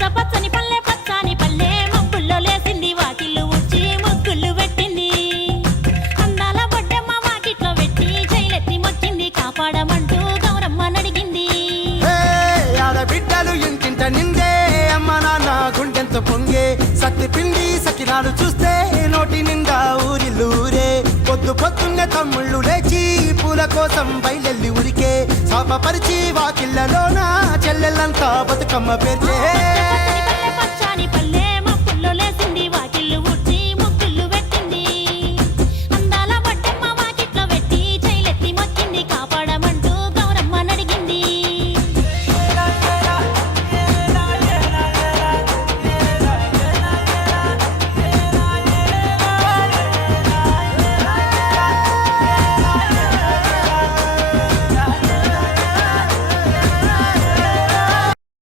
పచ్చ పచ్చని పల్లె పచ్చని పల్లె మబ్బుల్లో లేసింది వాకిళ్ళు ఊడ్చి ముగ్గులు పెట్టింది అందాల బొడ్డమ్మ వాకిట్లో పెట్టి జైలెత్తి మొక్కింది కాపాడమంటూ గౌరమ్మ నడిగింది ఆడబిడ్డలు ఇంటింట నిందే అమ్మ నాన్న గుండెంత పొంగే సత్తి పిండి సకినాలు చూస్తే నోటి నిండా ఊరిల్లూరే పొద్దు పొద్దున్నే తమ్ముళ్ళు లేచి పూల కోసం బయలెల్లి ఉరికే శాపపరిచి వాకిళ్ళలోన చెల్లెళ్ళంతా బతుకమ్మ పేర్చే పచ్చని పల్లె